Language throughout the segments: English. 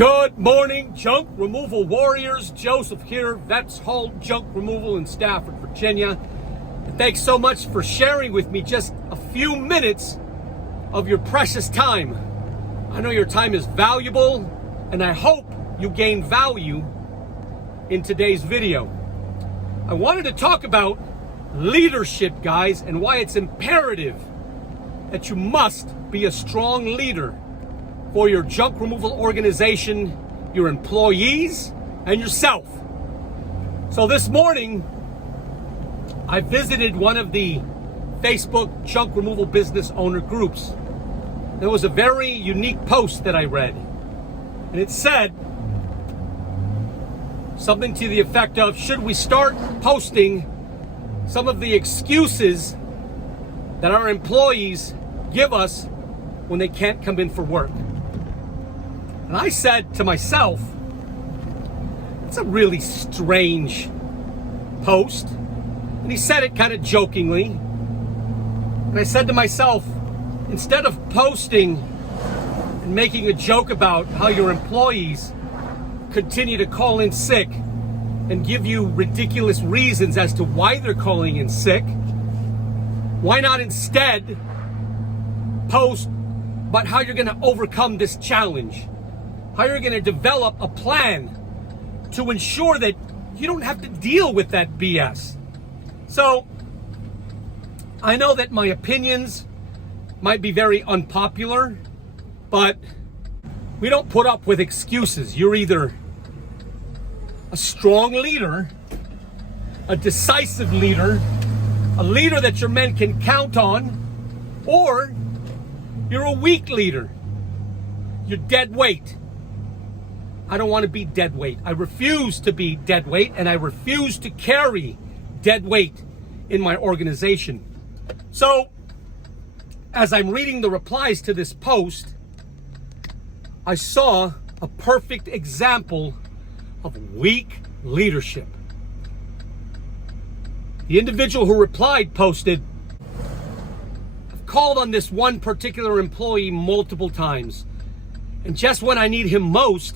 Good morning, junk removal warriors. Joseph here, Vets Haul Junk Removal in Stafford, Virginia. And thanks so much for sharing with me just a few minutes of your precious time. I know your time is valuable, and I hope you gain value in today's video. I wanted to talk about leadership, guys, and why it's imperative that you must be a strong leader for your junk removal organization, your employees, and yourself. So this morning, I visited one of the Facebook junk removal business owner groups. There was a very unique post that I read, and it said something to the effect of, should we start posting some of the excuses that our employees give us when they can't come in for work? And I said to myself, it's a really strange post. And he said it kind of jokingly. And I said to myself, instead of posting and making a joke about how your employees continue to call in sick and give you ridiculous reasons as to why they're calling in sick, why not instead post about how you're going to overcome this challenge? How you're going to develop a plan to ensure that you don't have to deal with that BS. So, I know that my opinions might be very unpopular, but we don't put up with excuses. You're either a strong leader, a decisive leader, a leader that your men can count on, or you're a weak leader. You're dead weight. I don't want to be dead weight. I refuse to be dead weight, and I refuse to carry dead weight in my organization. So, as I'm reading the replies to this post, I saw a perfect example of weak leadership. The individual who replied posted, I've called on this one particular employee multiple times, and just when I need him most,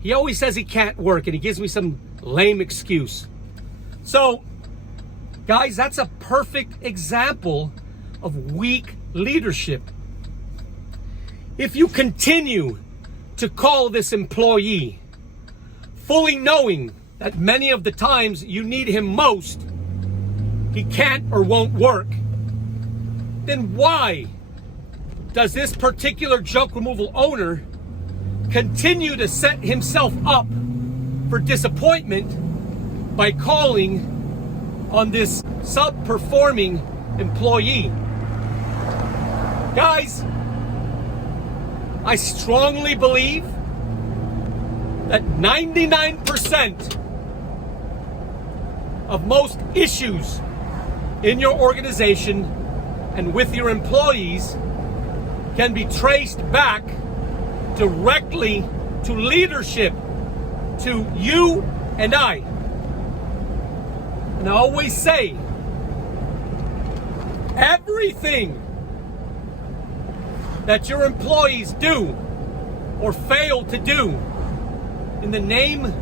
he always says he can't work, and he gives me some lame excuse. So, guys, that's a perfect example of weak leadership. If you continue to call this employee, fully knowing that many of the times you need him most, he can't or won't work, then why does this particular junk removal owner continue to set himself up for disappointment by calling on this sub-performing employee? Guys, I strongly believe that 99% of most issues in your organization and with your employees can be traced back directly to leadership, to you and I. And I always say, everything that your employees do or fail to do in the name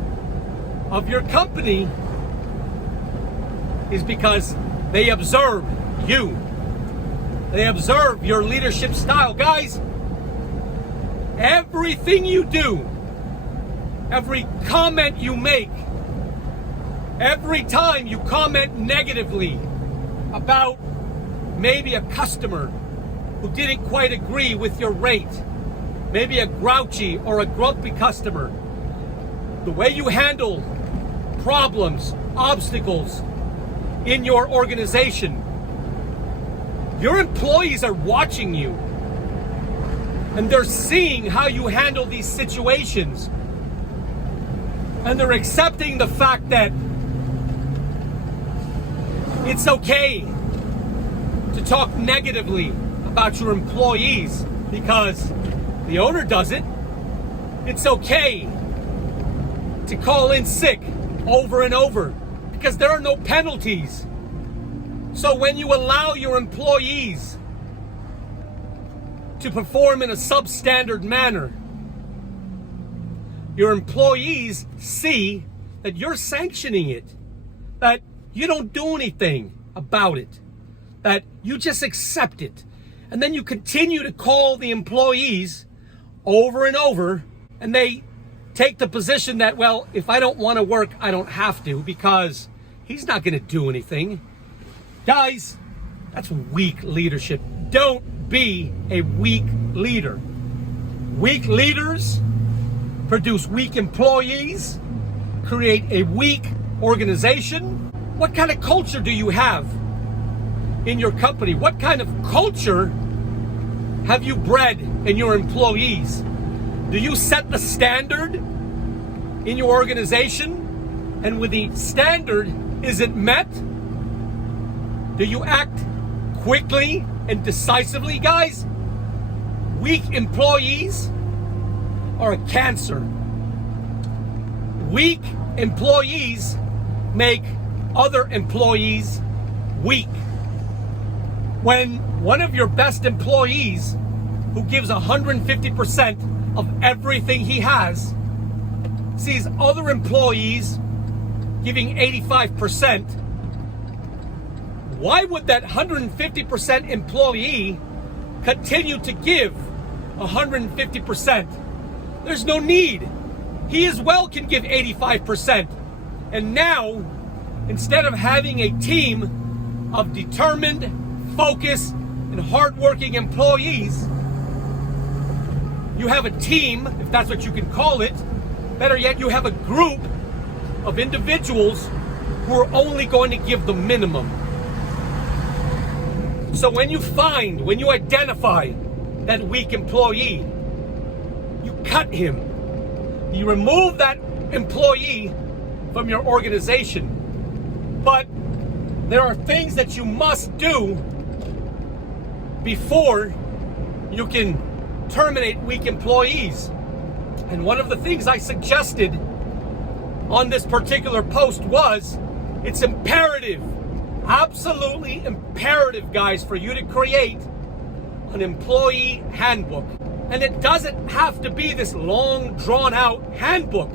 of your company is because they observe you. They observe your leadership style. Guys, everything you do, every comment you make, every time you comment negatively about maybe a customer who didn't quite agree with your rate, maybe a grouchy or a grumpy customer, the way you handle problems, obstacles in your organization, your employees are watching you. And they're seeing how you handle these situations. And they're accepting the fact that it's okay to talk negatively about your employees because the owner does it. It's okay to call in sick over and over because there are no penalties. So when you allow your employees to perform in a substandard manner, your employees see that you're sanctioning it, that you don't do anything about it, that you just accept it. And then you continue to call the employees over and over, and they take the position that, well, if I don't want to work, I don't have to, because he's not going to do anything. Guys, that's weak leadership. Don't be a weak leader. Weak leaders produce weak employees, create a weak organization. What kind of culture do you have in your company? What kind of culture have you bred in your employees? Do you set the standard in your organization? And when the standard isn't met, do you act quickly and decisively? Guys, weak employees are a cancer. Weak employees make other employees weak. When one of your best employees, who gives 150% of everything he has, sees other employees giving 85%, why would that 150% employee continue to give 150%? There's no need. He as well can give 85%. And now, instead of having a team of determined, focused, and hardworking employees, you have a team, if that's what you can call it. Better yet, you have a group of individuals who are only going to give the minimum. So when you identify that weak employee, you cut him. You remove that employee from your organization. But there are things that you must do before you can terminate weak employees. And one of the things I suggested on this particular post was, it's imperative, absolutely imperative, guys, for you to create an employee handbook. And it doesn't have to be this long, drawn-out handbook.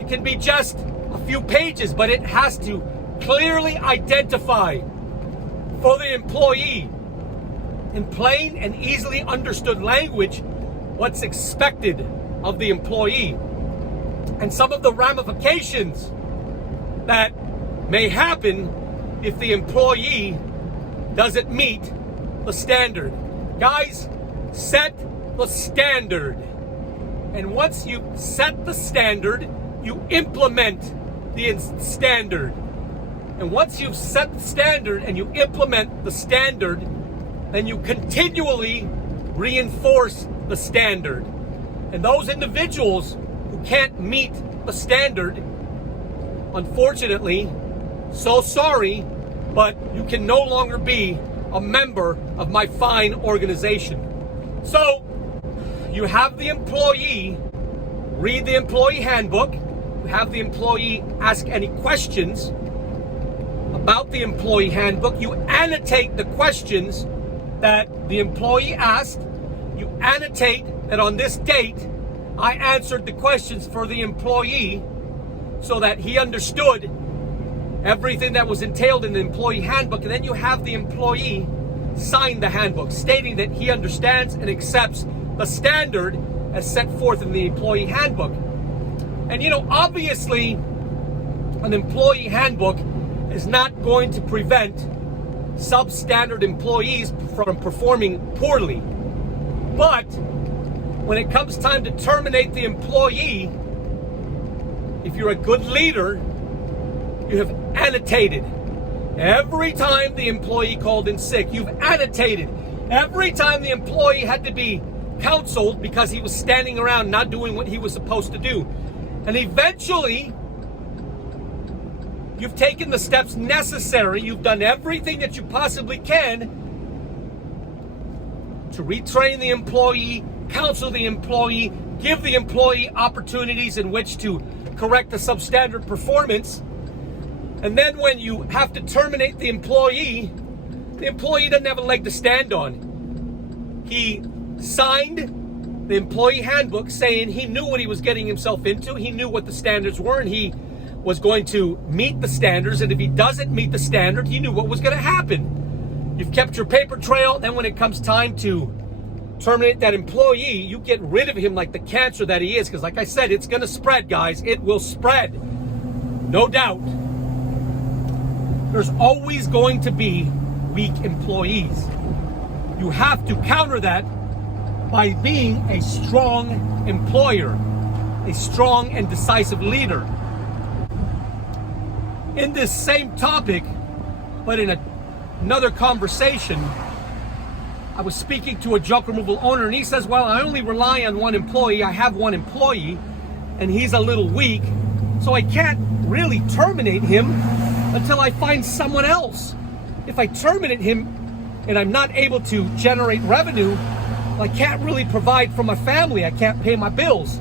It can be just a few pages, but it has to clearly identify for the employee in plain and easily understood language what's expected of the employee and some of the ramifications that may happen if the employee doesn't meet the standard. Guys, set the standard. And once you set the standard, you implement the standard. And once you've set the standard and you implement the standard, then you continually reinforce the standard. And those individuals who can't meet the standard, unfortunately, so sorry, but you can no longer be a member of my fine organization. So, you have the employee read the employee handbook, you have the employee ask any questions about the employee handbook, you annotate the questions that the employee asked, you annotate that on this date, I answered the questions for the employee so that he understood everything that was entailed in the employee handbook, and then you have the employee sign the handbook, stating that he understands and accepts the standard as set forth in the employee handbook. And obviously, an employee handbook is not going to prevent substandard employees from performing poorly. But when it comes time to terminate the employee, if you're a good leader, you have annotated every time the employee called in sick. You've annotated every time the employee had to be counseled because he was standing around not doing what he was supposed to do. And eventually, you've taken the steps necessary. You've done everything that you possibly can to retrain the employee, counsel the employee, give the employee opportunities in which to correct the substandard performance. And then when you have to terminate the employee doesn't have a leg to stand on. He signed the employee handbook saying he knew what he was getting himself into. He knew what the standards were, and he was going to meet the standards. And if he doesn't meet the standard, he knew what was going to happen. You've kept your paper trail. Then when it comes time to terminate that employee, you get rid of him like the cancer that he is. Because like I said, it's going to spread, guys. It will spread. No doubt. There's always going to be weak employees. You have to counter that by being a strong employer, a strong and decisive leader. In this same topic, but in another conversation, I was speaking to a junk removal owner, and he says, well, I only rely on one employee. I have one employee, and he's a little weak, so I can't really terminate him until I find someone else. If I terminate him and I'm not able to generate revenue, I can't really provide for my family. I can't pay my bills.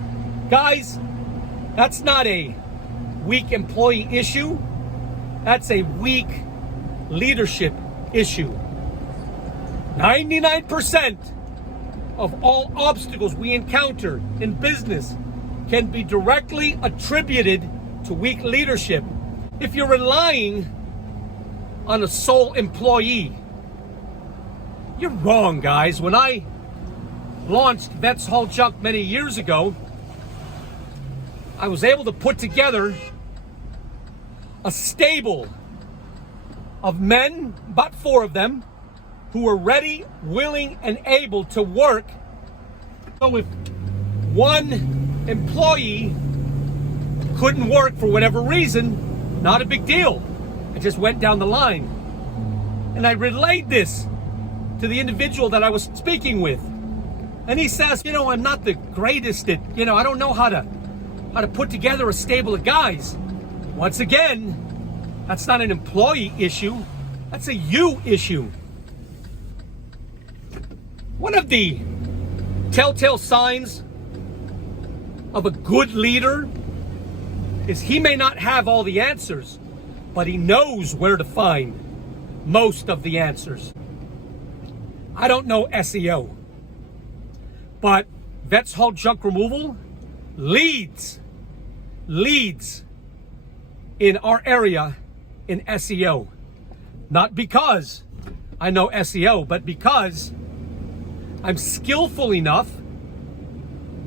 Guys, that's not a weak employee issue. That's a weak leadership issue. 99% of all obstacles we encounter in business can be directly attributed to weak leadership. If you're relying on a sole employee, you're wrong, guys. When I launched Vets Haul Junk many years ago, I was able to put together a stable of men, about 4 of them, who were ready, willing, and able to work. So if one employee couldn't work for whatever reason, not a big deal. I just went down the line. And I relayed this to the individual that I was speaking with. And he says, I'm not the greatest at, I don't know how to put together a stable of guys. Once again, that's not an employee issue. That's a you issue. One of the telltale signs of a good leader is he may not have all the answers, but he knows where to find most of the answers. I don't know SEO, but Vets Haul Junk Removal leads in our area in SEO. Not because I know SEO, but because I'm skillful enough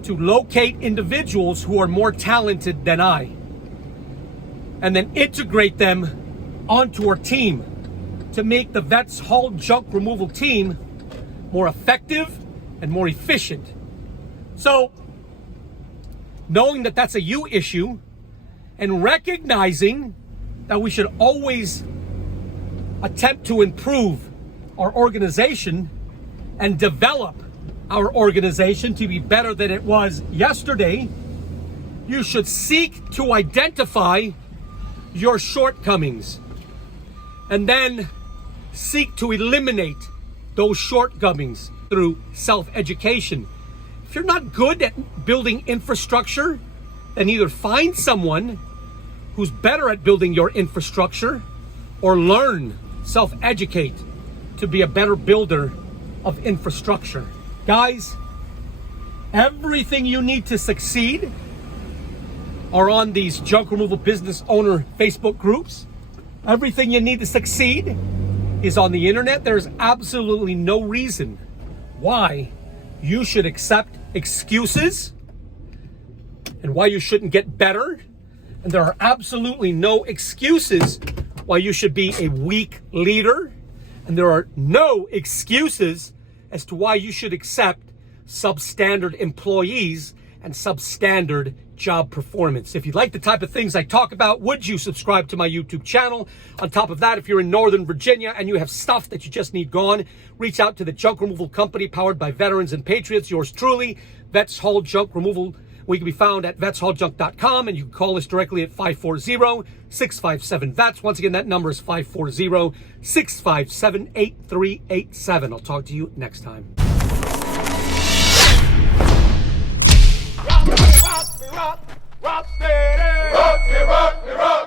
to locate individuals who are more talented than I, and then integrate them onto our team to make the Vets Haul Junk Removal team more effective and more efficient. So, knowing that that's a you issue, and recognizing that we should always attempt to improve our organization and develop our organization to be better than it was yesterday, you should seek to identify your shortcomings and then seek to eliminate those shortcomings through self-education. If you're not good at building infrastructure, then either find someone who's better at building your infrastructure or learn, self-educate to be a better builder of infrastructure. Guys, everything you need to succeed are on these junk removal business owner Facebook groups. Everything you need to succeed is on the internet. There's absolutely no reason why you should accept excuses and why you shouldn't get better. And there are absolutely no excuses why you should be a weak leader. And there are no excuses as to why you should accept substandard employees and substandard job performance. If you like the type of things I talk about, would you subscribe to my YouTube channel? On top of that, if you're in Northern Virginia and you have stuff that you just need gone, reach out to the Junk Removal Company powered by veterans and patriots. Yours truly, Vets Haul Junk Removal. We can be found at vetshauljunk.com, and you can call us directly at 540-657-VETS. Once again, that number is 540-657-8387. I'll talk to you next time. Rock me, rock me, rock, rock steady. Rock me, rock me, rock.